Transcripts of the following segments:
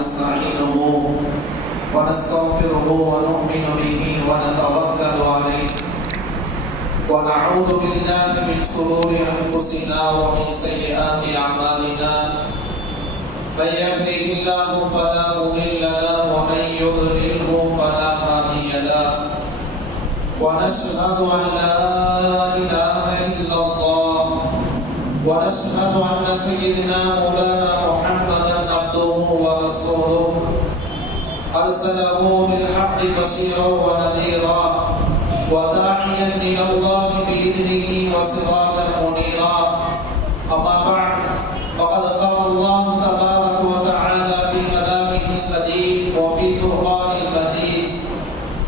ونستعينه ونستغفره ونؤمن به ونتوكل عليه ونعوذ بالله من شرور أنفسنا ومن سيئات أعمالنا من يهده الله فلا مضل له ومن يضلله فلا هادي له ونشهد أن لا إله إلا الله ونشهد أن سيدنا مولانا محمدا عبده ورسوله أرسله بالحق بشيرا ونذيرا وداعيا إلى الله بإذنه وسراجا منيرا أما بعد فقد قال الله تبارك وتعالى في كلامه القديم وفي فرقان المجيد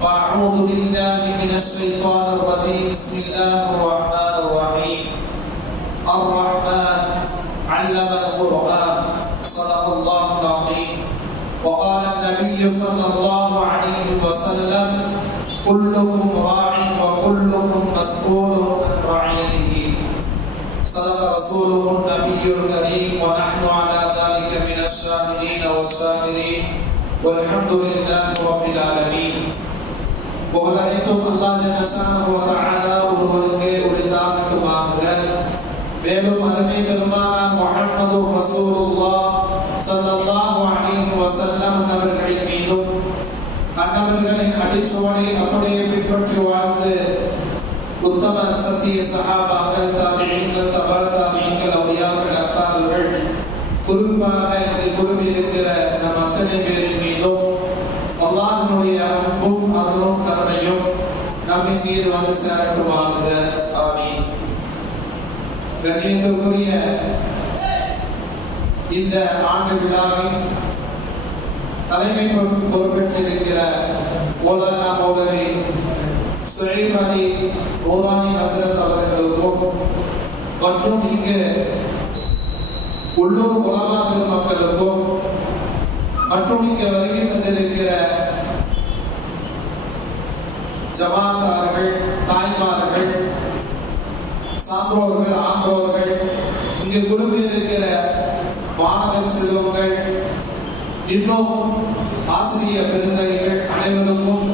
فأعوذ بالله من الشيطان الرجيم بسم الله الرحمن الرحيم الرحمن علم القرآن صدق الله العظيم وقال النبي صلى الله عليه وسلم كلكم راع وكلكم مسؤول عن رعيته صدق رسوله النبي الكريم ونحن على ذلك من الشاهدين والشاكرين والحمد لله رب العالمين புகழனைத்தும் அல்லாஹ் ஜல்ல ஷானஹு வ தஆலா ஒருவனுக்கே உரித்தாகட்டுமாக. மேலும் அருமை பெருமானார் முஹம்மது ரசூலுல்லாஹ் ஸல்லல்லாஹு அலைஹி வஸல்லம் அவர்களின் மீதும் அன்னவர்களின் அடிச்சுவடை அப்படியே பின்பற்றி வாழ்ந்து உத்தம சத்திய சஹாபாக்கள் தாபிஈன்கள் தபா தாபிஈன்கள் அவுலியாக்கள் அத்தார்கள் குறிப்பாக இந்த குழுவில் இருக்கிற நம் அத்தனை பேரின் மீதும் அல்லாஹ்வுடைய அன்பும் அருளும் கருணையும் நம்மின் மீது வந்து சேரட்டுமாக. ஆமீன். கண்ணியத்திற்குரிய இந்த ஆண்டு விழாவின் தலைமை பொறுப்பேற்றிருக்கிற மௌலானா மௌலவி சுஹைப் அலி நூரானி ஹசரத் அவர்களுக்கும் மற்றும் இங்கு உள்ளூர் உலமா பெருமக்களுக்கும் மற்றும் இங்கு வருகை தந்திருக்கிற ஜமாத்தார்கள், தாய்மார்கள், சான்றோர்கள், ஆன்றோர்கள், இங்கு குழுவில் இருக்கிற மாணவ செல்வங்கள், இன்னும் ஆசிரியர் பெருந்தகைகள் அனைவருக்கும்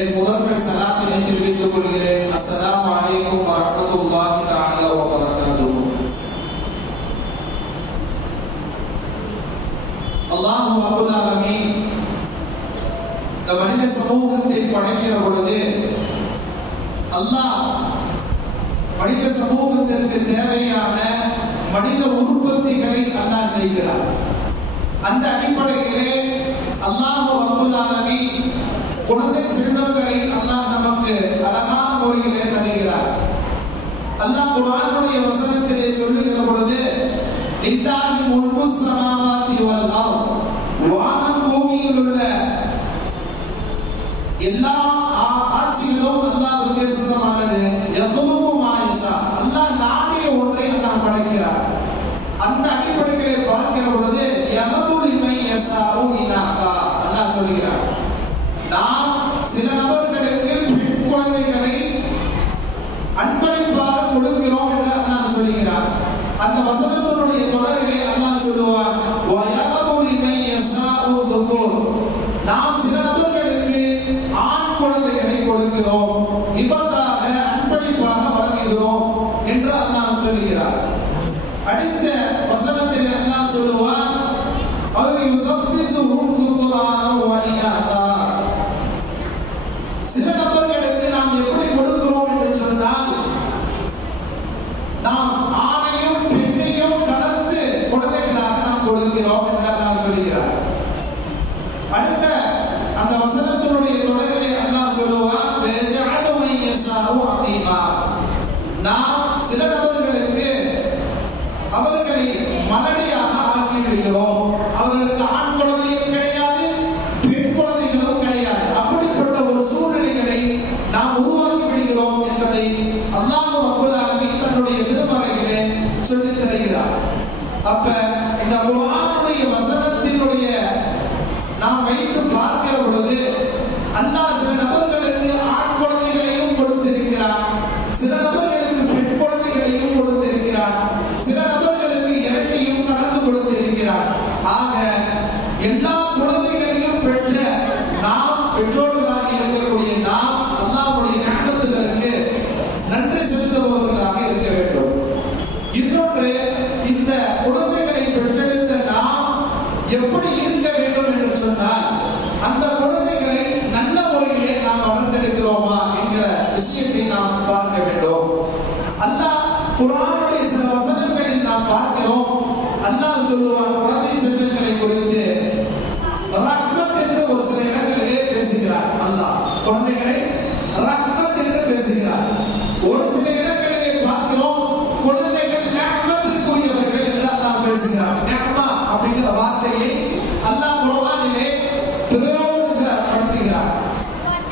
என் முதல்வர் சலாத்தினை தெரிவித்துக் கொள்கிறேன். அஸ்ஸலாமு அலைக்கும் வரஹ்மத்துல்லாஹி தஆலா வ பரகாத்துஹு. அல்லாஹ் ரப்பல் ஆலமீன் இந்த மனித சமூகத்தை படைக்கிற பொழுது அல்லாஹ் மனித சமூகத்திற்கு தேவையான மனித உற்பத்திகளை அல்லாஹ் செய்கிறார். அந்த அடிப்படையிலே அல்லாஹ் ரப்பல் ஆலமீன் குழந்தை செல்வங்களை அல்லாஹ் நமக்கு அழகான முறையிலே தருகிறார். அல்லாஹ் குர்ஆனுடைய வசனத்திலே சொல்லுகிற பொழுது லில்லாஹி முல்குஸ் ஸமாவாதி வல் அர்த், வானம் பூமியில் உள்ள எல்லா ஆட்சிகளும் அல்லாஹ்வுக்கே சொந்தமானது. யஹ்லுகு மா யஷா, அல்லாஹ் நாடிய ஒன்றை அல்லாஹ் படைக்கிறார். அந்த அடிப்படையிலே பார்க்கிற பொழுது யஹ்பு லிமன் யஷாஉ இனாதா, அல்லாஹ் சொல்கிறார் நாம் சில நபர்களுக்கு பெண் குழந்தைகளை அன்பளிப்பாக கொடுக்கிறோம் என்று அல்லாஹ் சொல்கிறார். அந்த வசனத்தினுடைய தொடரிலே அல்லாஹ் சொல்லுவார் வயஹபு லிமன் யஷாஉ துகூர், நாம் சில நபர்களுக்கு ஆண் குழந்தைகளை கொடுக்கிறோம், இபத்தாக அன்பளிப்பாக வழங்குகிறோம் என்று அல்லாஹ் சொல்கிறார். அடுத்த வசனத்தில் அல்லாஹ் சொல்லுவார் அவ் யுஸஃபிஸுஹும் துகுரான வ இனாதா, சில நபர்களுக்கு நாம் எப்படி கொடுக்கிறோம் என்று சொன்னால் நாம் ஆணையும் பெண்ணையும் கலந்து குழந்தைகளாக நாம் கொடுக்கிறோம் என்று அல்லாஹ் சொல்கிறார். அடுத்த அந்த வசனத்தினுடைய தொடரிலே அல்லாஹ் சொல்லுவார் வஜஅலு மன் யஷாஉ அதீமா, நாம் சில நபர்களுக்கு அவர்களை மலடியாக ஆக்கி விடுகிறோம். அவர்களுக்கு ஆண் குழந்தையும் கிடையாது, பெண் குழந்தைகளும் கிடையாது. அப்படிப்பட்ட ஒரு சூழ்நிலைகளை நாம் உருவாக்கி விடுகிறோம் என்பதை அல்லாஹ் ரப்பல் ஆலமீன் தன்னுடைய திருமறையிலே சொல்லித் தருகிறார். அப்ப இந்த குர்ஆனுடைய வசனத்தினுடைய நாம் வைத்து பார்க்கிற பொழுது அல்லாஹ் சில நபர்களுக்கு ஆண் குழந்தைகளையும் கொடுத்திருக்கிறார், சில நபர்களுக்கு பெண் குழந்தைகளையும் கொடுத்திருக்கிறார், சில நபர்களுக்கு இரண்டையும் கலந்து கொடுத்திருக்கிறார். ஆக எல்லா எப்படி இருக்க வேண்டும் என்று சொன்னால் அந்த குழந்தைகளை நல்ல முறையிலே நாம் வளர்த்தெடுக்கிறோமா என்கிற விஷயத்தை நாம் பார்க்க வேண்டும். அல்லாஹ் குர்ஆனுடைய சில வசனங்களில் நாம் பார்க்கிறோம். அல்லாஹ் சொல்லுவான் குழந்தை செல்வங்களை குறித்து ரஹ்மத் என்று ஒரு சில இடங்களிலே பேசுகிறார். அல்லாஹ் குழந்தைகளை ரஹ்மத் என்று பேசுகிறார். ஒரு சில இடங்களிலே பார்க்கிறோம் குழந்தைகள் நிஅமத்திற்குரியவர்கள் என்று அல்லாஹ் பேசுகிறார். நிஅமா அப்படிங்கிற வார்த்தையை அல்லாஹ் குர்ஆனிலே பிரயோகப்படுத்துகிறார்.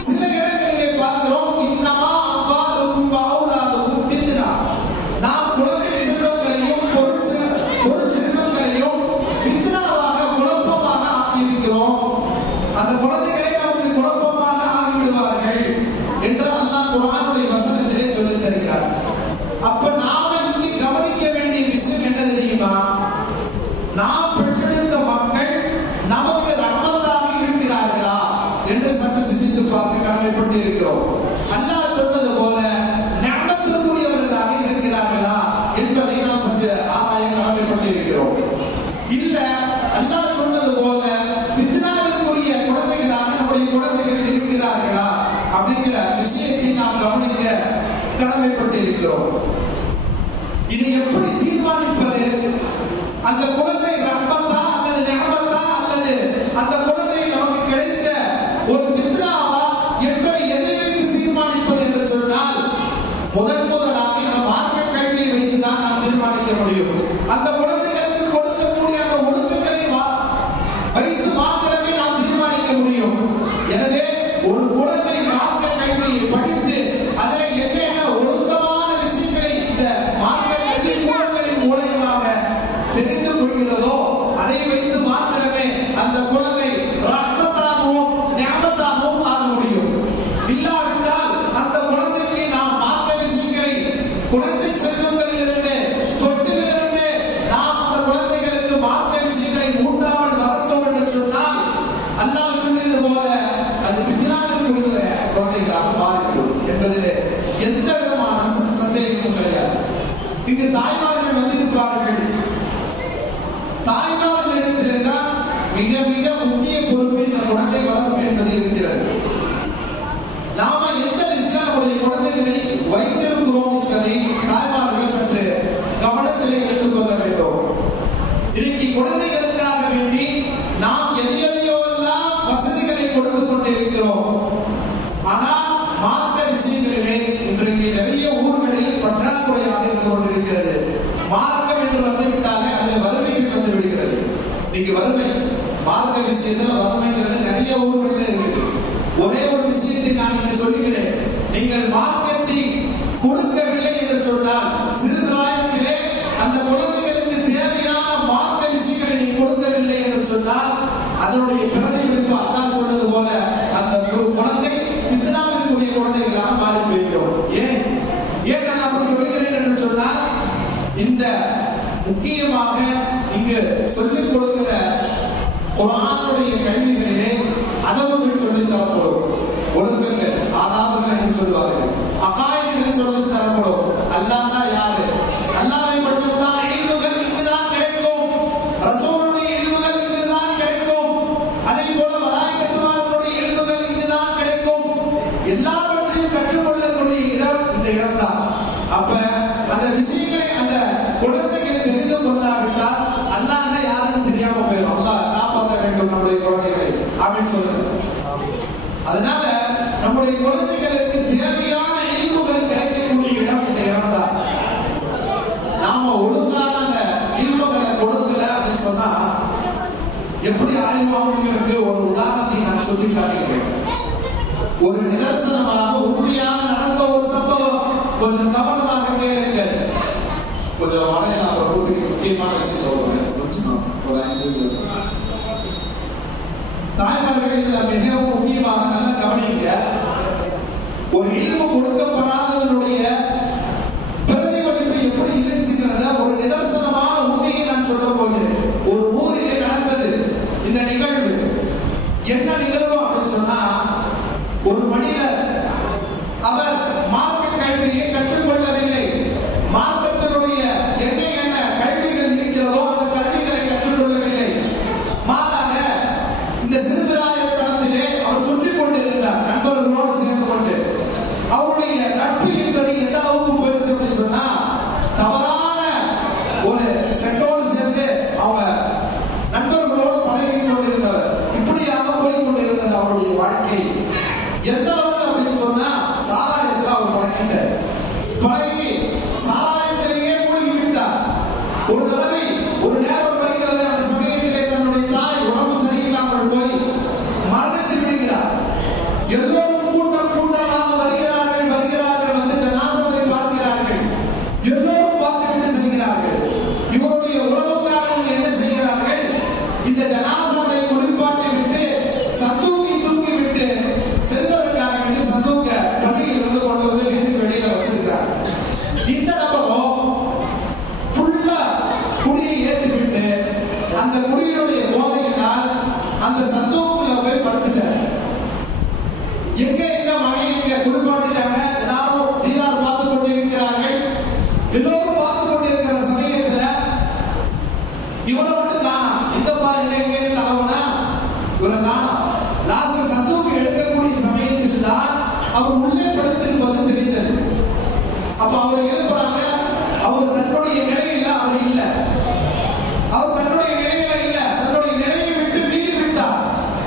சில இடங்களிலே பார்க்கிறோம் இன்னமா அம்வாலுக்கும் வஅவுலாதுக்கும் ஃபித்னா. நாம் குழந்தை செல்வங்களையும் பொருட்செல்வங்களையும் ஃபித்னாவாக குழப்பமாக ஆக்கியிருக்கிறோம். அந்த குழந்தைகளை நமக்கு குழப்பமாக ஆகிவிடுவார்கள் என்று அல்லாஹ் குர்ஆனுடைய வசனத்திலே சொல்லித் தருகிறார். அப்ப நாம இங்கே கவனிக்க வேண்டிய விஷயம் என்ன தெரியுமா? நாம் பெற்றெடுத்த மக்கள் நமக்கு ரஹ்மத்தாக இருக்கிறார்களா என்று சற்று சிந்தித்து பார்க்க கடமைப்பட்டு இருக்கிறோம். அல்லாஹ் சொன்னது போல நிஅமத்திற்குரியவர்களாக இருக்கிறார்களா என்பதை நாம் சற்று ஆராய கடமைப்பட்டு இருக்கிறோம். இல்ல அல்லாஹ் சொன்னது போல ஃபித்னாவிற்குரிய குழந்தைகளாக நம்முடைய குழந்தைகள் இருக்கிறார்களா அப்படிங்கிற விஷயத்தை நாம் கவனிக்க கடமைப்பட்டு இருக்கிறோம். இதை எப்படி தீர்மானிப்பது? அந்த குழந்தை ரஹ்மத்தா அல்லது நிஅமத்தா அல்லது அந்த குழந்தை நமக்கு கிடைத்த ஒரு ஃபித்னாவா என்பதை எதை வைத்து தீர்மானிப்பது என்று சொன்னால் முதலாக நம் மார்க்க கல்வியை வைத்துதான் நாம் தீர்மானிக்க முடியும். அந்த குழந்தைகளுக்கு கொடுக்கக்கூடிய அந்த ஒழுக்கங்களை வைத்து மாத்திரமே நாம் தீர்மானிக்க முடியும். எனவே ஒரு குழந்தை மார்க்க கல்வியை படித்து அதில் என்னென்ன ஒழுக்கமான விஷயங்களை இந்த மார்க்க கல்வி கூடங்களின் மூலமாக தெரிந்து கொள்கிறதோ அதை வைத்து மாத்திரமே அந்த குழந்தை ரஹ்மத்தாகவும் நிஅமத்தாகவும் ஆக முடியும். இல்லாவிட்டால் அந்த குழந்தைக்கு நாம் மார்க்க விஷயங்களை குழந்தை செல்வங்களிலிருந்து தொட்டிலிருந்து நாம் அந்த குழந்தைகளுக்கு மார்க்க விஷயங்களை ஊட்டாமல் வளர்த்தோம் என்று சொன்னால் அல்லாஹ் சொன்னது போல அது ஃபித்னாவிற்குரிய குழந்தைகளாக மாறிவிடும் என்பதிலே எந்த விதமான சந்தேகமும் கிடையாது. இங்கு தாய்மார்கள் வந்திருப்பார்கள். தாய்மார்களிடத்தில்தான் மிக மிக முக்கிய பொறுப்பு இந்த குழந்தை வளர்ப்பு என்பது இருக்கிறது. நாம எந்த இஸ்லாமுடைய குழந்தைகளை வைத்திருக்கிறோம் என்பதை தாய்மார்கள் சற்று கவனத்திலே எடுத்துக்கொள்ள வேண்டும். இன்னைக்கு குழந்தைகளுக்காக வேண்டி நாம் எதையோ எல்லாம் வசதிகளை கொடுத்து கொண்டிருக்கிறோம். ஆனால் மார்க்க விஷயங்களிலே இன்றைக்கு நிறைய ஊர்களில் பற்றாக்குறையாக இருந்து கொண்டிருக்கிறது. மார்க்கம் என்று வந்துவிட்டாலே அதில் வறுமைகள் வந்து விடுகிறது. இன்னைக்கு வறுமை மார்க்க விஷயத்துல வறுமைங்கிறது நிறைய ஊர்களில் இருக்குது. ஒரே ஒரு விஷயத்தை நான் இங்கே சொல்லுகிறேன். நீங்கள் மார்க்கத்தை கொடுக்கவில்லை என்று சொன்னால் சிறுபிராயத்திலே அந்த குழந்தைகளுக்கு தேவையான மார்க்க விஷயங்களை நீ கொடுக்கவில்லை என்று சொன்னால் அதனுடைய பிரதிபலிப்பு அல்லாஹ் சொன்னது போல அந்த குழந்தை ஃபித்னாவிற்குரிய குழந்தைகளாக மாறி போய்விடும். ஏன் நான் அப்படி சொல்லுகிறேன் என்று சொன்னால் இந்த முக்கியமாக இங்கு சொல்லிக் கொடுக்கிற குர்ஆனுடைய கல்விகளிலே அதவுகள் சொல்லித் தரப்படும். ஒழுக்கங்கள் ஆதாபங்கள் என்று சொல்வார்கள். அகாயிதுகள் சொல்லித் தரப்படும். அல்லாஹ் தான் யாரு? அல்லாஹ்வை பற்றியான இல்முகள் இங்குதான் கிடைக்கும். ரசூலுடைய இல்முகள் இங்குதான் கிடைக்கும். அதே போல மலாயிகத்துமார்களுடைய இல்முகள் இங்குதான் கிடைக்கும். எல்லாவற்றையும் கற்றுக்கொள்ளக்கூடிய இடம் இந்த இடம்தான். அப்ப அந்த விஷயங்களை அந்த குழந்தைகள் தெரிந்து கொண்டாவிட்டால் அல்லாஹ் யாருன்னு தெரியாம போயிடும். அல்லாஹ் காப்பாற்ற வேண்டும் நம்முடைய குழந்தைகளை அப்படின்னு சொல்லுங்க. அதனால நம்முடைய குழந்தைகளுக்கு தேவையான இல்முகள் கிடைக்கக்கூடிய இடம் இந்த இடம் தான். நாம ஒழுங்கான அந்த இல்முகளை கொடுக்கல அப்படின்னு சொன்னா எப்படி ஆய்வாளர்களுக்கு ஒரு உதாரணத்தை நான் சொல்லி காட்டுகிறேன். ஒரு நிதர்சனமாக உண்மையாக நடந்த ஒரு சம்பவம். கொஞ்சம் கவனமாக கேளுங்கள். கொஞ்சம் மனையில் நான் ஒரு முக்கியமான விஷயம் சொல்றேன். கொஞ்சம் ஒரு 5 நிமிடம் தாய்மார்கள் இதுல மிகவும் முக்கியமாக நல்லா கவனிங்க. ஒரு இல்மு கொடுக்கப்படாததனுடைய பிரதிபலிப்பு எப்படி இருந்துச்சுங்கிறத ஒரு நிதர்சனமான உண்மையை நான் சொல்ல போகிறேன். ஒரு ஊரிலே நடந்தது இந்த நிகழ்வு. என்ன நிகழ்வு அப்படின்னு சொன்னா ஒரு மனிதர் அவர் மார்க்க கல்வியை கற்றுக்கொள்ளவில்லை. மார்க்கத்தினுடைய என்ன கல்விகள் இருக்கிறதோ அந்த கல்விகளை கற்றுக்கொள்ளவில்லை. எந்த அளவுக்கு அப்படின்னு சொன்னா சாராயத்துல அவர் பழகிட்டார். பழகி சாராயத்திலேயே மூழ்கி விட்டார். ஒரு தடவை ஒரு நேரம் வருகிறது, அந்த சமயத்திலே தன்னுடைய தாய் உடம்பு சரியில்லாமல் போய் மரணித்து விடுகிறார். எல்லோரும் கூட்டம் கூட்டமாக வருகிறார்கள், வந்து ஜனாசாவை பார்க்கிறார்கள். எல்லோரும் பார்த்துவிட்டு செல்கிறார்கள். இவருடைய உறவுக்காரர்கள் என்ன செய்கிறார்கள்? இந்த ஜனாசாவை குளிப்பாட்டி விட்டு சந்தூக்கி தூக்கி விட்டு செல்வதற்காக வேண்டி சந்தூக்க பள்ளியில் இருந்து கொண்டு வந்து வீட்டுக்கு வெளியில வச்சிருக்கிறார். இந்த நபரும் ஃபுல்லா குடியை ஏற்றிவிட்டு அந்த குடியினுடைய போதையினால் அந்த சந்தூக்குள்ள போய் படுத்துட்டார். எங்க மகன் எங்க குளிப்பாட்டிட்டாங்க, எல்லாரும் தீரார் பார்த்து கொண்டிருக்கிறார்கள். எல்லோரும் பார்த்து கொண்டிருக்கிற சமயத்துல இவரை மட்டும் காணோம். எங்கப்பா எங்க தகவனா இவரை காணோம். லாஸ்ட் சந்தூக்கு எடுக்கக்கூடிய சமயத்தில் தான் அவர் உள்ளே படுத்திருப்பது தெரிந்தது. அப்ப அவரை எழுப்புறாங்க. அவர் தன்னுடைய நிலையில அவர் இல்ல. அவர் தன்னுடைய நிலையில இல்ல. தன்னுடைய நிலையை விட்டு மீறி விட்டார்.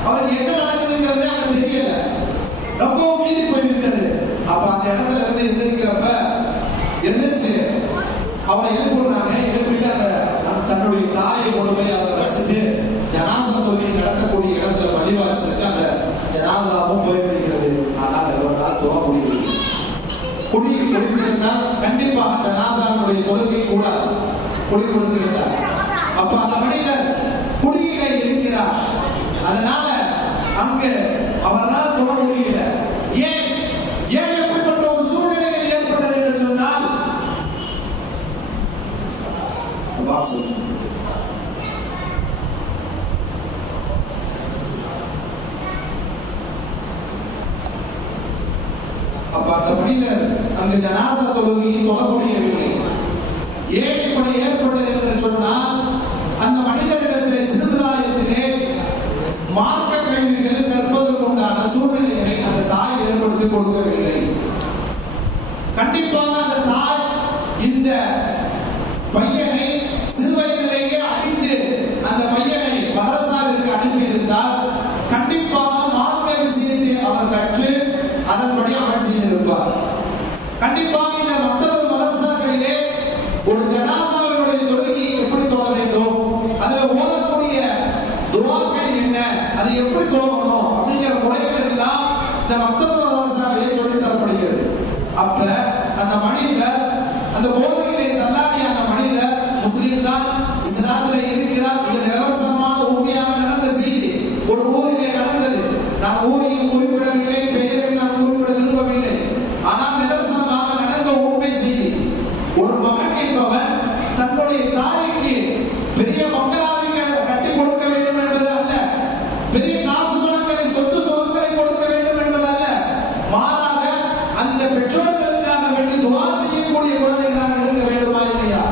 அவருக்கு என்ன நடக்குதுங்கிறது எனக்கு தெரியல. ரொம்ப மீறி போய்விட்டது. அப்ப அந்த இடத்துல இருந்து எந்திரிக்கிறப்ப எந்திரிச்சு அவரை எழுப்புறாங்க. எழுப்பிட்டு அந்த தன்னுடைய தாயை கொண்டு போய் அதை வச்சுட்டு ஜனாசா தொழிலை நடத்தக்கூடிய இடத்துல பள்ளிவாசலுக்கு அந்த ஜனாசாவும் போய்விடுகிறது. ஆனால் அவரால் தொழ முடியவில்லை. குடியில் குடித்திருந்தால் கண்டிப்பாக ஜனாசாவுடைய தொழுகை கூடாது. குடி கொடுத்திருந்தார். அப்ப அந்த மனிதர் குடியில இருக்கிறார். அதனால அங்கு அவரால் தொழ முடியல. ஏன் எப்படிப்பட்ட ஒரு சூழ்நிலைகள் ஏற்பட்டது என்று சொன்னால் அப்ப அந்த மனிதர் அந்த ஜனாசா தொழுகையை தொழ முடியவில்லை. ஏன் இப்படி ஏற்பட்டது என்று சொன்னால் அந்த மனிதரிடத்திலே சிறுபிராயத்திலே மார்க்க கல்விகள் கற்பதற்கு உண்டான சூழ்நிலைகளை அந்த தாய் ஏற்படுத்தி கொடுக்கவில்லை. கண்டிப்பாக அந்த தாய் இந்த பையனை சிறுவயதிலேயே அடித்து அந்த பையனை மதரசாவிற்கு அனுப்பியிருந்தால் கண்டிப்பாக மார்க்க விஷயத்தை அவர் கற்று அதன்படி அவர் செய்திருப்பார். கண்டிப்பாக இந்த மற்றொரு மதரசாக்களிலே ஒரு ஜனாசாவினுடைய தொழுகையை எப்படி தொழ வேண்டும், அதுல ஓதக்கூடிய துஆக்கள் என்ன, அதை எப்படி தொழணும் அப்படிங்கிற முறைகள் எல்லாம் இந்த மற்றொரு மதரசாவிலே சொல்லித் தரப்படுகிறது. அப்ப அந்த மனிதர் அந்த போதையிலே தள்ளாடிய அந்த மனிதர் முஸ்லிம் தான், இஸ்லாமிலே இருக்கிறார். இது நிரசனமான உண்மையாக நடந்த செய்தி. ஒரு ஊரிலே நடந்தது. நான் ஊரையும் குறிப்பிடவில்லை, பெயரை நான் குறிப்பிட விரும்பவில்லை. ஆனால் நிரசனமாக நடந்த உண்மை செய்தி. ஒரு மகன் என்பவன் தன்னுடைய தாய்க்கு பெரிய மங்களாவை கட்டி கொடுக்க வேண்டும் என்பது அல்ல, பெரிய காசு பணங்களை சொத்து சுகங்களை கொடுக்க வேண்டும் என்பது அல்ல, மாறாக அந்த பெற்றோர்களுக்காக வேண்டி துஆ செய்யக்கூடிய குழந்தைகளாக இருக்க வேண்டுமா இல்லையா?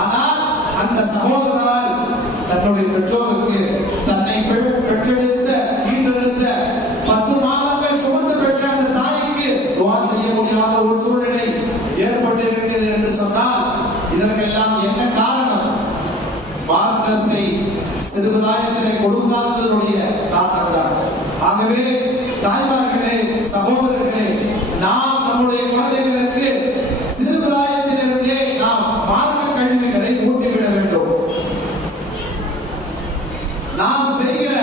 ஆனால் அந்த சகோதரர் தன்னுடைய பெற்றோருக்கு தன்னை பெற்றெடுத்த ஈன்றெடுத்த 10 மாதங்கள் சுமந்து பெற்ற அந்த தாய்க்கு துஆ செய்ய முடியாத ஒரு சூழ்நிலை ஏற்பட்டிருக்கிறது என்று சொன்னால் இதற்கெல்லாம் என்ன காரணம்? மார்க்கத்தை சிறுபிராயத்திலே கொடுக்காததனுடைய காரணம் தான். ஆகவே தாய்மார்களே, சகோதரர்களே, நாம் நம்முடைய குழந்தைகளுக்கு சிறுபிராயத்திலிருந்தே நாம் மார்க்க கல்விகளை ஊட்டிவிட வேண்டும். நாம் செய்கிற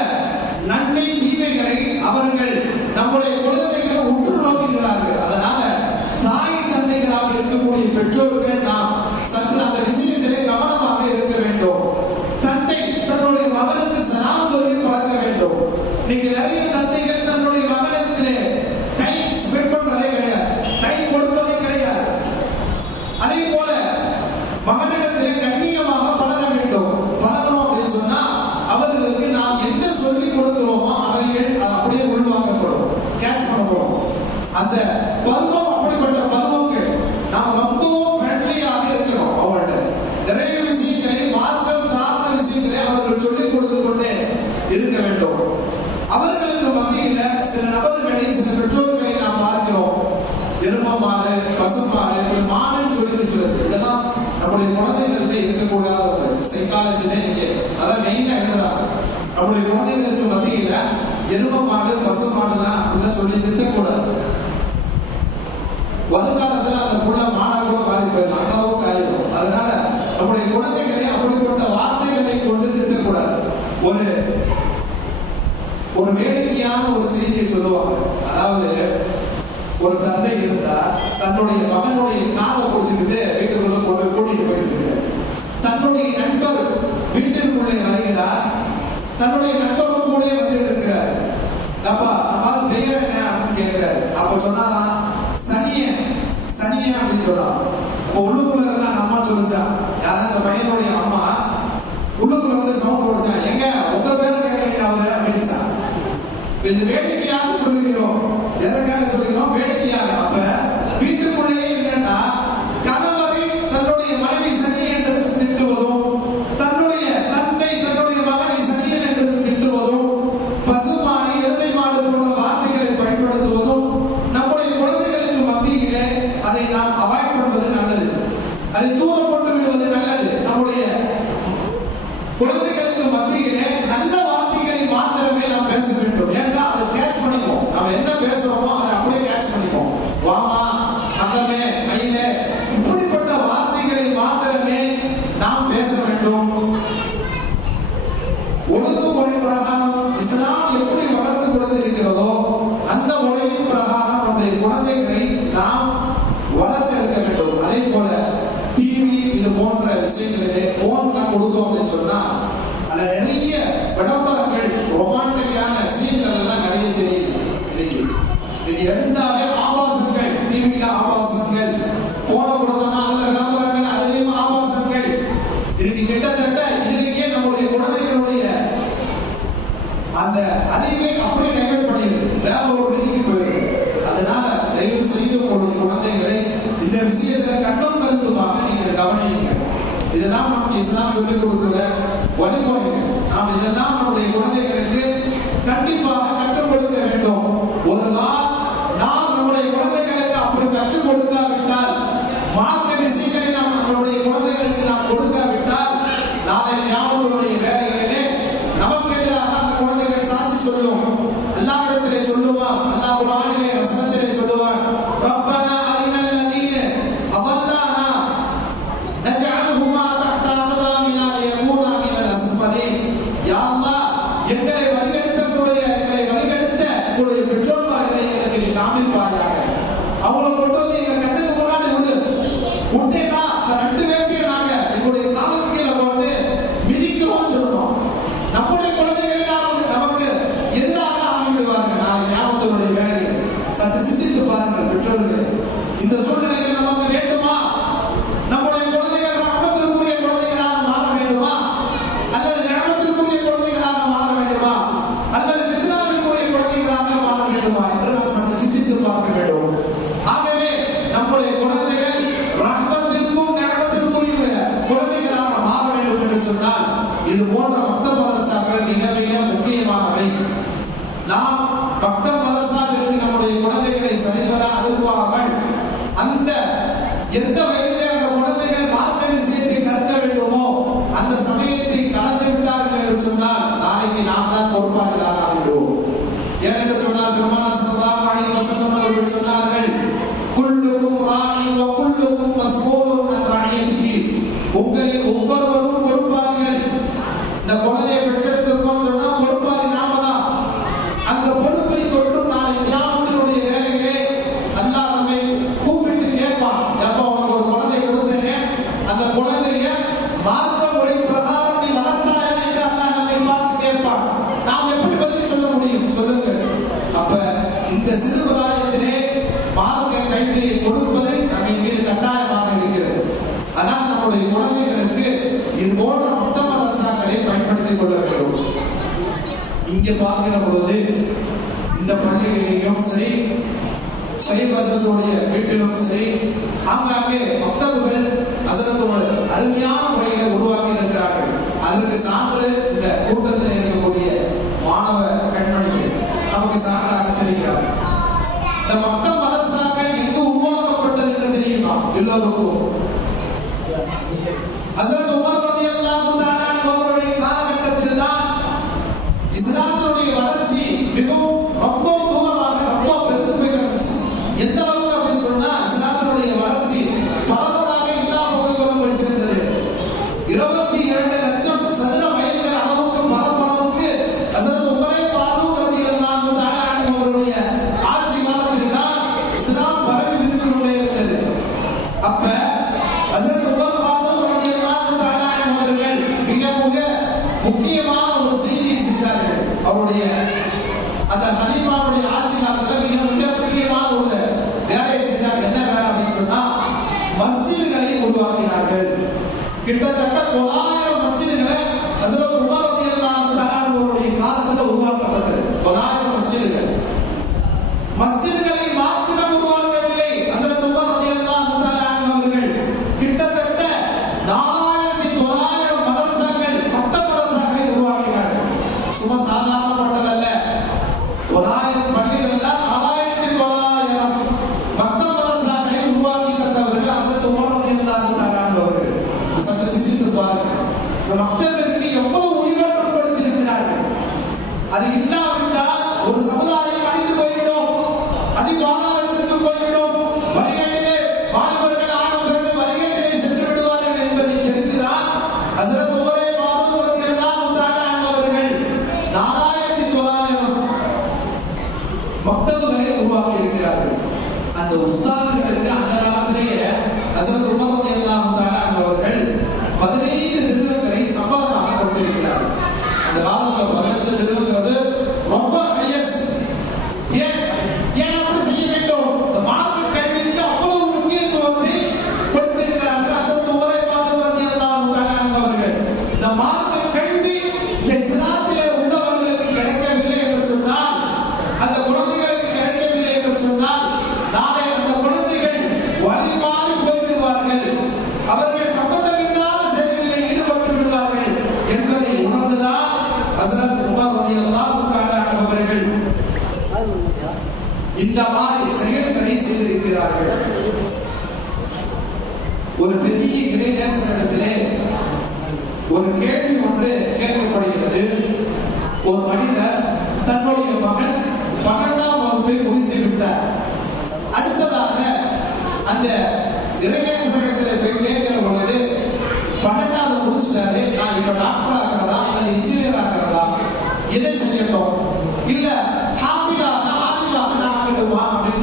நன்மை தீமைகளை அவர்கள் நம்முடைய குழந்தைகள் உற்று நோக்குகிறார்கள். அதனால தாய் தந்தைகளாக இருக்கக்கூடிய பெற்றோர்கள் நாம் சற்று அந்த விஷயத்திலே கவனமாக இருக்க வேண்டும். தந்தை தன்னுடைய மகனுக்கு சலாம் சொல்லி பழக்க வேண்டும். நீங்க நிறைய தந்தைகள் தன்னுடைய மகனிடத்திலே டைம் ஸ்பெண்ட் பண்றதே கிடையாது, டைம் கொடுப்பதே கிடையாது. அதே போல மகனிடத்திலே கண்ணியமாக பழக வேண்டும். பழகணும் அப்படின்னு சொன்னா அவர்களுக்கு நாம் என்ன சொல்லி கொடுக்கிறோமோ அவைகள் அப்படியே உள்வாங்கப்படும், கேட்ச் பண்ணப்படும். அந்த பருவம் அப்படிப்பட்ட பருவங்கள் நாம் ரொம்பவும் ஃப்ரெண்ட்லியாக இருக்கிறோம். அவங்கள்ட்ட நிறைய விஷயங்களை மார்க்கம் சார்ந்த விஷயங்களை அவர்கள் சொல்லிக் கொடுத்து கொண்டே இருக்க வேண்டும். அவர்களுக்கு மத்தியில சில நபர்களை, சில பெற்றோர்களை நாம் பார்க்கிறோம். எரும மாடு, பசு மாடு, மாடுன்னு சொல்லி இருக்கிறது. இதெல்லாம் நம்முடைய குழந்தைகளுக்கு இருக்கக்கூடாத ஒரு சைக்காலஜிலே நீங்க அதான் மெயினா எழுதுறாங்க. நம்முடைய குழந்தைகளுக்கு மத்தியில எரும மாடு பசு மாடுலாம் அப்படின்னு சொல்லி திட்டக்கூடாது. வருங்காலத்துல அந்த புள்ள மாடா கூட மாறி போயிடலாம், அந்த அளவுக்கு ஆயிடும். அதனால நம்முடைய குழந்தைகளை அப்படிப்பட்ட வார்த்தைகளை கொண்டு திட்டக்கூடாது. ஒரு வேடிக்கையான ஒரு செய்தியை சொல்லுவாங்க. அதாவது ஒரு தந்தை இருந்தா தன்னுடைய மகனுடைய காலை பிடிச்சுக்கிட்டு வீட்டுக்குள்ள கொண்டு கூட்டிட்டு போயிட்டு இருக்காரு. தன்னுடைய நண்பர் வீட்டிற்குள்ளே வருகிறார். தன்னுடைய நண்பரும் கூட வந்துட்டு இருக்கிறார். அப்பா அவள் பெயர் என்ன அப்படின்னு கேட்கிறாரு. அப்ப சொன்னாரா சனிய அப்படின்னு சொல்றான். அப்ப உள்ளுக்குள்ள இருந்தா அம்மா சொல்லிச்சா, யாராவது அந்த பையனுடைய அம்மா உள்ளுக்குள்ள வந்து சவுண்ட் போடுச்சான், எங்க உங்க பேரை கேட்கலைங்க அவரு அப்படின்னுச்சா. இது வேடிக்கையாக சொல்லுகிறோம். எதற்காக சொல்லுகிறோம்? வேடிக்கையாக. அப்ப வீட்டுக்குள்ளேயே என்னன்னா கணவரை தன்னுடைய மனைவி சனியன் என்று திட்டுவதும், தன்னுடைய தந்தை தன்னுடைய மகனை சனியன் என்று திட்டுவதும், பசுமாடு எருமை மாடு போன்ற வார்த்தைகளை பயன்படுத்துவதும் நம்முடைய குழந்தைகளுக்கு மத்தியிலே அதை நாம் அவாய்ட் பண்ணுவது நல்லது. அதை தூரம் போட்டு விடுவது நல்லது. நம்முடைய குழந்தைகளுக்கு மத்தியிலே நல்ல வார்த்தைகளை மாத்திரமே நாம் பேச வேண்டும். ஏன்னா அதை கேட்ச் பண்ணிப்போம். நம்ம என்ன பேசுறோமோ அதை அப்படியே கேட்ச் பண்ணிப்போம். வாமா, தங்கமே, மயிலே, இப்படிப்பட்ட வார்த்தைகளை மாத்திரமே நாம் பேச வேண்டும். ஒழுங்குமுறை பிரகாரம் இஸ்லாம் எப்படி வளர்த்து கொடுத்திருக்கிறதோ அந்த முறையின் பிரகாரம் நம்முடைய குழந்தைகளை நாம் வளர்த்தெடுக்க வேண்டும். அதே போல டிவி இது போன்ற விஷயங்களிலே போன் நாம் கொடுத்தோம் அப்படின்னு சொன்னா அதுல நிறைய விளம்பரங்கள், ரொமான்டிக்கான சீன்கள் எல்லாம் நிறைய தெரியுது. இன்னைக்கு எடுத்தாலே ஆபாசங்கள், டிவியில ஆபாசங்கள், போனை கொடுத்தோம்னா அதுல விளம்பரங்கள், அதுலயும் ஆபாசங்கள். இன்னைக்கு கிட்டத்தட்ட இதுலேயே நம்முடைய குழந்தைகளுடைய அந்த அறிவை அப்படியே நெகட் பண்ணிருக்கு, வேற ஒரு வெளிக்கு போயிருக்கு. அதனால தயவு செய்து உங்களுடைய குழந்தைகளை இந்த விஷயத்துல கண்ணும் கருத்துமாக நீங்கள் கவனியுங்க. இதெல்லாம் நமக்கு இஸ்லாம் சொல்லிக் கொடுக்கிற வழிமுறைகள். நாம் இதெல்லாம் நம்முடைய குழந்தைகளுக்கு கண்டிப்பாக கற்றுக் கொடுக்க வேண்டும். ஒரு நாள் நாம் நம்முடைய குழந்தைகளுக்கு அப்படி கற்றுக் கொடுக்காவிட்டால், மார்க்க விஷயங்களை நாம் நம்முடைய குழந்தைகளுக்கு நாம் கொடுக்காவிட்டால், நாளை ஞாபகத்துடைய வேலைகளிலே நமக்கு எதிராக அந்த குழந்தைகள் சாட்சி சொல்லும். அல்லாஹ்விடத்திலே சொல்லுவான். அல்லாஹ் குர்ஆனிலே வசனத்திலே சொல்லுவான், ரப்பனா அரினல் லதீன அவல்லானா நஜஅல்ஹுமா தஹ்த அக்தாமினா லியகூனா மினல் அஸ்ஃபலீன். யா அல்லாஹ், எங்களை வழிகெடுத்த உங்களுடைய பெற்றோர்மார்களை எங்களுக்கு நீ காமிப்பாயாக. அவங்களை கொண்டு வந்து எங்க கண்ணுக்கு முன்னாடி விட்டேன்னா அந்த ரெண்டு பேர்த்தையும் நாங்க எங்களுடைய காலத்து கீழே போட்டு மிதிக்கிறோம் சொல்லணும். நம்முடைய குழந்தைகள் நமக்கு எதிராக ஆகிவிடுவார்கள் நாளை ஞாபகத்தினுடைய வேலைகள். சற்று சிந்தித்து பாருங்கள் பெற்றோர்கள். இந்த சூழ்நிலையில் நமக்கு வேண்டுமா? நம்முடைய குழந்தைகள் ரஹ்மத்திற்குரிய குழந்தைகளாக மாற வேண்டுமா, அல்லது ஞாபகத்திற்குரிய குழந்தைகளாக மாற வேண்டுமா, அல்லது ஃபித்னாவிற்குரிய குழந்தைகளாக மாற வேண்டுமா என்று நாம் சற்று சிந்தித்து பார்க்க வேண்டும். ஆகவே நம்முடைய குழந்தைகள் ரஹ்மத்திற்கும் ஞாபகத்திற்குரிய குழந்தைகளாக மாற வேண்டும் என்று சொன்னால் இது போன்ற பக்த மதரசாக்கள் மிக மிக முக்கியமானவை. நாம் பக்த மதரசாவிற்கு நம்முடைய குழந்தைகளை சரிவர அனுப்பாமல் அந்த எந்த வயதிலே அந்த குழந்தைகள் மார்க்க விஷயத்தை கற்க வேண்டுமோ அந்த சமயத்தை கலந்து விட்டார்கள் என்று சொன்னால் நாளைக்கு நாம் தான் பொறுப்பாளர்களாக ஆகிவிடுவோம். ஏனென்று சொன்னால் பெருமானார் ஸல்லல்லாஹு அலைஹி வஸல்லம் அவர்கள் சொன்னார்கள், குல்லுக்கும் ராயின் வ குல்லுக்கும் மஸ்ஊலுன் அன் ரஅய்யதிஹி. உங்களில் ஒவ்வொருவரும் பொறுப்பாளிகள். இந்த குழந்தையை பெற்றெடுத்திருக்கோம் சொன்னா பொறுப்பாளி நாம தான். அந்த பொறுப்பை கொண்டு நாளை கியாமத்தினுடைய வேலையிலே அல்லாஹ் நம்மை கூப்பிட்டு கேட்பான், எப்ப உனக்கு ஒரு குழந்தை கொடுத்தேனே அந்த குழந்தைய மார்க்க முறை பிரகாரம் நீ வளர்த்தாயா என்று அல்லாஹ் நம்மை பார்த்து கேட்பான். நாம் எப்படி பதில் சொல்ல முடியும் சொல்லுங்கள். அப்ப இந்த சிறு பிராயத்திலே மார்க்க கல்வியை கொடுப்பதை நம்ம மீது கட்டாயமாக இருக்கிறது. ஆனால் நம்முடைய குழந்தைகளுக்கு இது போன்ற மொத்த மதரசாக்களை பயன்படுத்திக் கொள்ள வேண்டும். இங்கே பார்க்கிற பொழுது இந்த பள்ளிகளிலும் சரி, ஷைப் ஹஸரத்துடைய வீட்டிலும் சரி, ஆங்காங்கே மக்தபுகள் ஹஸரத்தோட அருமையான முறைகளை உருவாக்கி இருக்கிறார்கள். அதற்கு சான்று இந்த கூட்டத்தில் இருக்கக்கூடிய மாணவ கண்மணிகள் நமக்கு சான்றாக தெரிகிறார்கள். இந்த மக்தப் மதரசாக்கள் எங்கு உருவாக்கப்பட்டது என்று தெரியுமா எல்லோருக்கும்? ஹஸரத் உமர் ரலியல்லாஹு தஆலா அவர்களுடைய காலகட்டத்தில் தான் இஸ்லாம் இஸ்லாத்தினுடைய வளர்ச்சி மிகவும் ரொம்ப தூரமாக ரொம்ப பெருது போய் கிடந்துச்சு. எந்த அளவுக்கு அப்படின்னு சொன்னா இஸ்லாத்தினுடைய வளர்ச்சி பரவலாக எல்லா பகுதிகளும் போய் சேர்ந்தது. 22 லட்சம் சதுர மைல்கள் அளவுக்கு பரப்பளவுக்கு ஹஸரத் உமரே ஃபாரூக் ரலியல்லாஹு தஆலா அன்ஹு அவருடைய ஆட்சி காலத்தில் தான் இஸ்லாம் பரவி விரிந்து கொண்டே இருந்தது. அப்ப ஹஸரத் உமர் ஃபாரூக் ரலியல்லாஹு தஆலா அன்ஹு அவர்கள் மிக முக்கியமான ஒரு செய்தியை செஞ்சார்கள். அவருடைய அந்த ஹலீஃபாவுடைய ஆட்சி காலத்துல மிக முக்கியமான ஒரு வேலையை செஞ்சாங்க. என்ன வேலை அப்படின்னு சொன்னா மஸ்ஜிதுகளை உருவாக்கினார்கள். கிட்டத்தட்ட 900 மஸ்ஜிதுகளை ஹஸரத் உமர் ரலியல்லாஹு தஆலா அவருடைய காலத்துல உருவாக்கப்பட்டது. 900 மஸ்ஜிதுகள். மஸ்ஜிதுகளை மாத்திரம் உருவாக்கவில்லை. ஹஸரத் உமர் ரலியல்லாஹு தஆலா அவர்கள் கிட்டத்தட்ட 4900 மதரசாக்கள் மத்த மதரசாக்களை உருவாக்கினார்கள். சும்மா சாதாரணப்பட்டது அல்ல. 900 பள்ளிகள்ல 4900 மத்த மதரசாக்களை உருவாக்கி தந்தவர்கள் ஹஸரத் உமர் ரலியல்லாஹு தஆலா அவர்கள். சற்று சிந்தித்து பாருங்கள். இந்த மக்களுக்கு எவ்வளவு உயிரோட்டம் கொடுத்திருக்கிறார்கள். அது இல்லாவிட்டால் ஒரு சமுதாயம் அழிந்து போய்விடும். அதிபாதாரத்திற்கு போய்விடும். வழிகளிலே வாலிபர்கள் ஆனவர்கள் வழிகளிலே சென்று விடுவார்கள் என்பதை தெரிந்துதான் ஹஸரத் உமரே ஃபாரூக் ரலியல்லாஹு தஆலா அவர்கள் 4900 மக்தபுகளை உருவாக்கி இருக்கிறார்கள். அந்த உஸ்தாதுகளுக்கு அந்த காலத்திலேயே ஹஸரத் உமர் ரலியல்லாஹு தஆலா அவர்கள் 15 திருகங்களை சம்பளமாக கொடுத்திருக்கிறார்கள். அந்த காலத்துல 15 திருகங்கிறது ரொம்ப ஹையஸ்ட். ஏன் அப்படி செய்ய வேண்டும்? இந்த மார்க்க கல்விக்கு அவ்வளவு முக்கியத்துவத்தை கொடுத்திருக்கிறார்கள் ஹஸரத் உமரே ஃபாரூக் ரலியல்லாஹு தஆலா அவர்கள். இந்த மார்க்க கல்வி இஸ்லாத்திலே உள்ளவர்களுக்கு கிடைக்கவில்லை என்று சொன்னால், அந்த குழந்தைகளுக்கு கிடைக்கவில்லை என்று சொன்னால், நாளை அந்த குழந்தைகள் வழிமாறி போய்விடுவார்கள். அவர்கள் சம்பந்தமில்லாத செயல்களில் ஈடுபட்டு விடுவார்கள் என்பதை உணர்ந்துதான் ஹஸரத் உமர் ரலியல்லாஹு தஆலா அவர்கள் இந்த மாதிரி செயல்களை செய்திருக்கிறார்கள். ஒரு பெரிய இறைநேசரிடத்திலே ஒரு கேள்வி ஒன்று கேட்கப்படுகிறது. ஒரு மனிதர் தன்னுடைய மகன் 12ஆம் வகுப்பை முடித்து விட்டார். அடுத்ததாக அந்த இறைநேசரிடத்திலே போய் கேட்கிற பொழுது 12ஆவது முடிச்சுட்டாரு, நான் இப்ப டாக்டர் ஆகிறதா அல்லது இன்ஜினியர் ஆகிறதா, எதை செய்யட்டும், இல்ல ஹாஃபிலாக ஆலிமாக நான் ஆகட்டுமா அப்படின்னு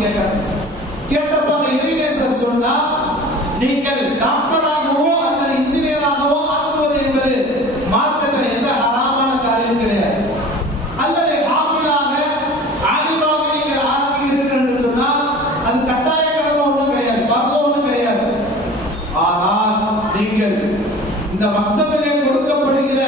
கேட்டப்ப அந்த இறைநேசர் சொன்னா, நீங்கள் டாக்டராகவோ அல்லது இன்ஜினியராகவோ ஆகுவது என்பது மார்க்கத்தில் எந்த ஹராமான காரியம் கிடையாது. அல்லது ஹாஃபிலாக ஆலிமாக நீங்கள் ஆகிறீர்கள் என்று சொன்னால் அது கட்டாய கடமை ஒன்றும் கிடையாது, பர்வ ஒன்றும் கிடையாது. ஆனால் நீங்கள் இந்த மக்தபிலே கொடுக்கப்படுகிற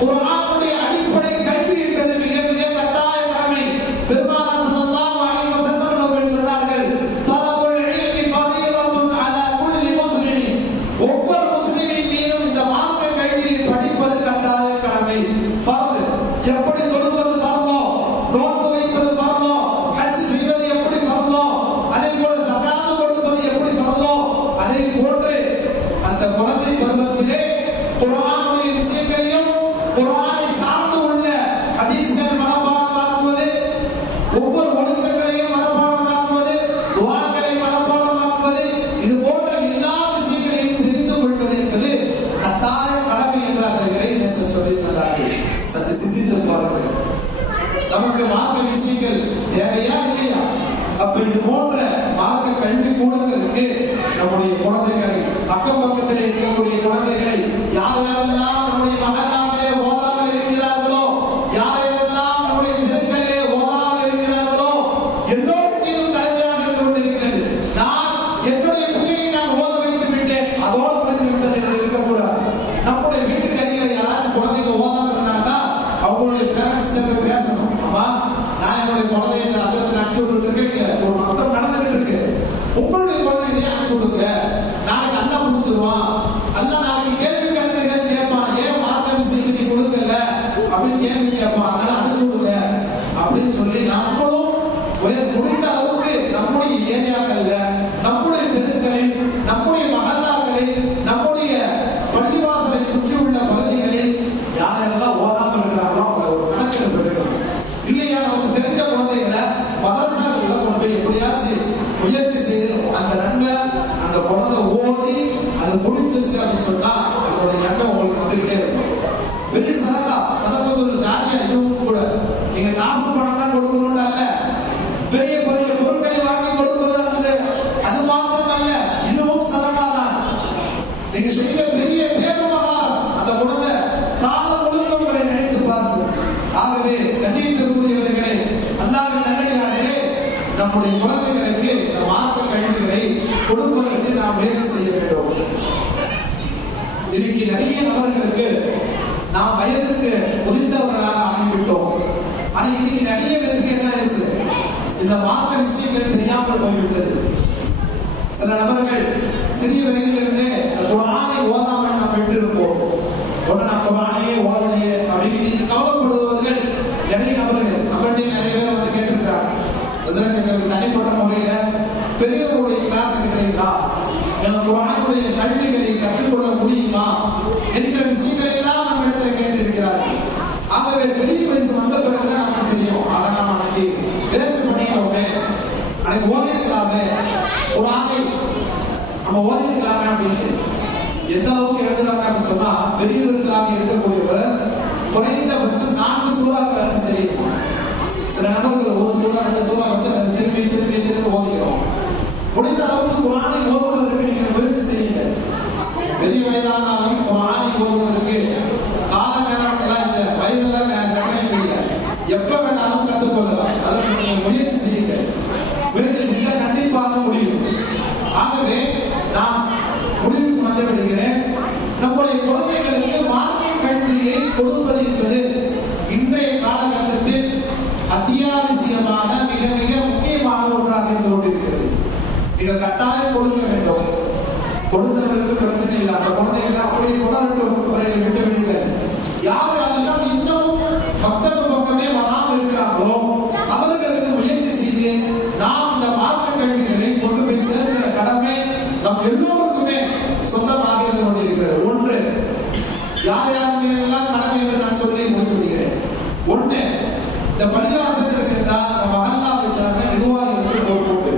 குர்ஆனுடைய அடிப்படை கல்வி என்பது மிக மிக கட்டாய கடமை. பெருமானார் ஸல்லல்லாஹு அலைஹி வஸல்லம் அவர்கள் சொன்னார்கள், தலபுல் இல்மி ஃபதீலத்துன் அலா குல்லி முஸ்லிமின். ஒவ்வொரு முஸ்லிமின் மீதும் இந்த மார்க்க கல்வியை படிப்பது கட்டாய கடமை, ஃபர்து. எப்படி தொழுவது ஃபர்தோ, நோன்பு வைப்பது ஃபர்தோ, ஹஜ் செய்வது எப்படி ஃபர்தோ, அதே போல ஸகாத் கொடுப்பது எப்படி ஃபர்தோ, அதே போன்று அந்த குழந்தை பருவத்திலே குர்ஆனுடைய விஷயங்களையும் குர்ஆனை சார்ந்து உள்ள ஹதீஸ்கள் மனப்பாடமாக்குவது, ஒவ்வொரு ஒழுக்கங்களையும் மனப்பாடமாக்குவது, துஆக்களை மனப்பாடமாக்குவது, இது போன்ற எல்லா விஷயங்களையும் தெரிந்து கொள்வது என்பது கட்டாய கடமை என்று அந்த இறைநேசர் சொல்லித் தந்தார்கள். சற்று சிந்தித்து பாருங்கள். நமக்கு மார்க்க விஷயங்கள் தேவையா இல்லையா? அப்ப இது போன்ற மார்க்க கல்வி கூடங்களுக்கு நம்முடைய குழந்தைகளை, அக்கம் பக்கத்தில் இருக்கக்கூடிய குழந்தைகளை, யாரெல்லாம் நம்முடைய மகனாவிலே ஓதாமல் இருக்கிறார்களோ, யாரெல்லாம் நம்முடைய தெருக்களிலே ஓதாமல் இருக்கிறார்களோ, எல்லோரும் மீதும் கடமையாக இருந்து கொண்டிருக்கிறது. நான் என்னுடைய பிள்ளையை நான் ஓத வைத்து விட்டேன், அதோடு முடிந்து விட்டது என்று இருக்கக்கூடாது. நம்முடைய வீட்டுக்கு அருகில் யாராச்சும் குழந்தைங்க ஓதாமல் இருந்தாங்கன்னா அவங்களுடைய பேரண்ட்ஸ் பேசணும். ஆமா, நான் என்னுடைய குழந்தைய அச்சத்தில் அனுப்பிச்சு விட்டு இருக்கேன், ஒரு மத்தம் நடந்துட்டு இருக்கு, உங்களுடைய குழந்தைய அனுப்பிச்சு விடுங்க, நாளைக்கு அல்லா முடிச்சிருவான், அல்லா நாளைக்கு கேள்வி கேட்பான், ஏன் மார்க்க கொடுக்கணும்னு அல்ல, பெரிய பெரிய பொருட்களை வாங்கி கொடுப்பது அது மாத்திரம் அல்ல, இதுவும் சதகா தான். நீங்க செய்ய பெரிய பேருபகாரம் அந்த குழந்தை காலம் முழுக்க உங்களை நினைத்து பார்க்கும். ஆகவே கண்ணியத்திற்குரியவர்களே, அல்லாஹ்வின் நல்லடியார்களே, நம்முடைய குழந்தைகளுக்கு இந்த மார்க்க கல்விகளை கொடுப்பதற்கு நாம் முயற்சி செய்ய வேண்டும். இன்னைக்கு நிறைய நபர்களுக்கு நாம் வயதிற்கு முதிர்ந்தவர்களாக ஆகிவிட்டோம். ஆனா இன்னைக்கு நிறைய பேருக்கு என்ன ஆயிடுச்சு, இந்த மார்க்க விஷயங்கள் தெரியாமல் போய்விட்டது. சில நபர்கள் சிறிய வயதிலிருந்தே குர்ஆனை ஓதாமல் நாம் விட்டிருப்போம். ஒன்று நான் குர்ஆனையே ஓதலையே அப்படின்னு கவலைப்படுபவர்கள் நிறைய நபர்கள் நம்மகிட்டே நிறைய பேர் வந்து கேட்டிருக்கிறார். எங்களுக்கு தனிப்பட்ட முறையில பெரியவருடைய கிளாஸ் இருக்கிறீங்களா, எனக்கு குர்ஆனுடைய கல்விகளை கற்றுக்கொள்ள முடியுமா என்கிற விஷயங்களை எல்லாம் நம்ம இடத்துல கேட்டிருக்கிறார்கள். ஆகவே பெரிய வயசு வந்த பிறகுதான் நமக்கு தெரியும், அதை நாம் அன்னைக்கு பேச்சு பண்ணிட்டோமே, அன்னைக்கு ஓதிருக்கலாமே, குர்ஆனை நம்ம ஓதிருக்கலாமே அப்படின்ட்டு எந்த அளவுக்கு எழுதுறாங்க அப்படின்னு சொன்னா, பெரியவர்களாக இருக்கக்கூடியவர் குறைந்தபட்சம் 4 சூறாக்கள் வச்சு தெரியும். சில நபர்கள் ஒரு சூறா 2 சூறா வச்சு அதை திரும்பி திரும்பி திரும்பி ஓதிக்கிறோம். முடிந்த அளவுக்கு குர்ஆனை ஓதுவதற்கு நீங்க முயற்சி செய்யுங்க. பெரிய வயதானாலும் குர்ஆனை ஓதுவதற்கு கால நேரம் எல்லாம் இல்லை, வயதெல்லாம் நிர்ணயம் இல்லை, எப்ப வேணாலும் கற்றுக்கொள்ளலாம். அதற்கு நீங்க முயற்சி செய்யுங்க. முயற்சி செஞ்சா கண்டிப்பாக முடியும். ஆகவே நான் முடிவுக்கு வந்து விடுகிறேன், நம்முடைய குழந்தைகளுக்கு மார்க்க கல்வியை கொடுப்பது என்பது இன்றைய காலகட்டத்தில் அத்தியாவசியமான மிக மிக முக்கியமான ஒன்றாக இருந்து கொண்டிருக்கிறது. நீங்கள் கட்டாயம் கொடுக்க வேண்டும். கொடுத்தவருக்கு பிரச்சனை இல்லை, அந்த குழந்தைகளை அப்படியே தொடரட்டும், அவர்களை விட்டு விடுங்கள். யாரெல்லாம் இன்னும் மக்கள் பக்கமே வராமல் இருக்கிறார்களோ அவர்களுக்கு முயற்சி செய்து நாம் இந்த மார்க்க கல்விகளை கொண்டு போய் சேர்க்கிற கடமை நம் எல்லோருக்குமே சொந்தமாக இருந்து கொண்டிருக்கிறது. ஒன்று, யார் யாருமே எல்லாம் கடமை என்று நான் சொல்லி முடித்து விடுகிறேன். ஒன்று, இந்த பள்ளிவாசல் இருக்கின்றா அந்த மகல்லாவை சார்ந்த நிர்வாகிகளுக்கு பொறுப்பு உண்டு.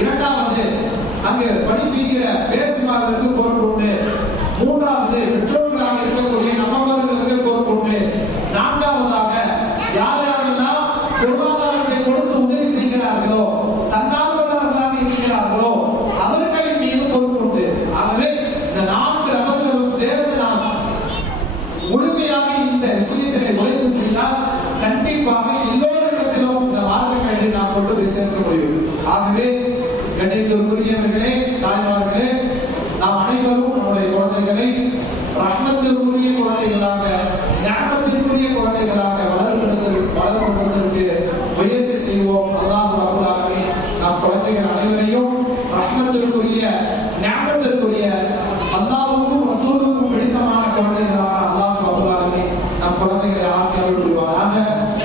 இரண்டாவது, அங்கு பணி செய்கிற பேசுமார்களுக்கு பொறுப்பு உண்டு. மூன்றாவது, பெற்றோர்களாக இருக்கக்கூடிய நம்மவர்களுக்கு பொறுப்பு உண்டு. நான்காவதாக, யார் யாரெல்லாம் பொருளாதாரத்தை கொடுத்து உதவி செய்கிறார்களோ, தன்னார்வலர்களாக இருக்கிறார்களோ அவர்களின் மீது பொறுப்பு உண்டு. ஆகவே இந்த 4 நபர்களும் சேர்ந்து நாம் முழுமையாக இந்த விஷயத்திலே உழைப்பு செய்தால் கண்டிப்பாக எல்லோரிடத்திலும் இந்த மார்க்க கல்வி நாம் கொண்டு போய் சேர்க்க முடியும். ஆகவே கண்ணியத்திற்குரியவர்களே, தாய்மார்களே, நாம் அனைவரும் நம்முடைய குழந்தைகளை ரஹ்மத்திற்குரிய குழந்தைகளாக, ஞானத்திற்குரிய குழந்தைகளாக வளர்ப்பதற்கு முயற்சி செய்வோம். அல்லாஹ் ரப்பல் ஆலமீன் நம் குழந்தைகள் அனைவரையும் ரஹ்மத்திற்குரிய, ஞானத்திற்குரிய, அல்லாஹ்வுக்கும் ரசூலுக்கும் பிடித்தமான குழந்தைகளாக அல்லாஹ் ரப்பல் ஆலமீன் நம் குழந்தைகளை ஆக்கி அருள் புரிவானாக.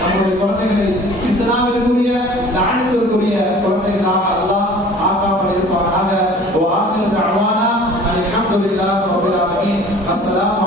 நம்முடைய குழந்தைகளை ஃபித்னாவிற்குரிய, லானத்திற்குரிய குழந்தைகளாக அல்லாஹ் ஆக்காமல் இருப்பானாக. வஆகிரு தஅவானா அல்ஹம்துலில்லாஹி ரப்பில் ஆலமீன். அஸ்ஸலாமு